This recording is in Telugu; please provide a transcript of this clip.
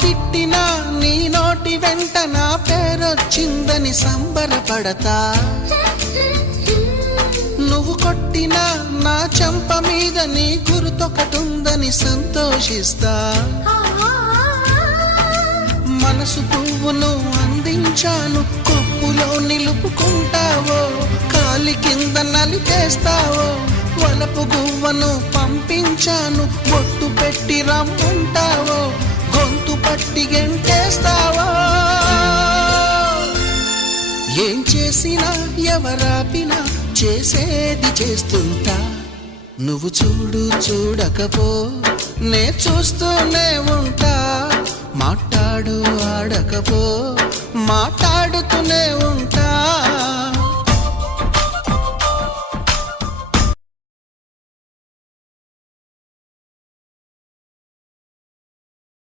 తిట్టినా నీ నోటి వెంట నా పేరొచ్చిందని సంబరపడతా. నువ్వు కొట్టినా నా చెంప మీద నీ గుర్తొకటుందని సంతోషిస్తా. మనసు పువ్వును అందించాను, కొప్పులో నిలుపుకుంటావో, కాలి కింద నలిపేస్తావో. వలపు గువ్వను పంపించాను, బొట్టు పెట్టి రమ్మంటావో, గొంతు పట్టి గెంటేస్తావో. ఏం చేసినా ఎవరాపినా చేసేది చేస్తుంటా. నువ్వు చూడు చూడకపో నే చూస్తూనే ఉంటా. మాట్లాడు ఆడకపో మాట్లాడు